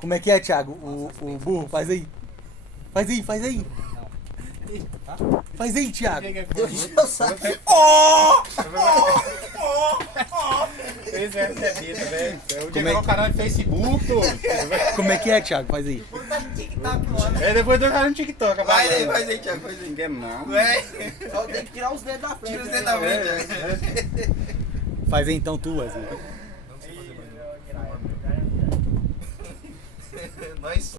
Como é que é, Thiago? O burro, faz aí. Faz aí, faz aí. Faz aí, Thiago. Deus eu sabe. Fez recebido, velho. Eu Como é o canal no Facebook, pô. Como é que é, Thiago? Faz aí. É depois do canal no TikTok. Vai aí, Thiago, faz aí. Ninguém não. Só tem que tirar os dedos da frente. Tira os dedos da frente. Faz aí então tu, Wesley. Nós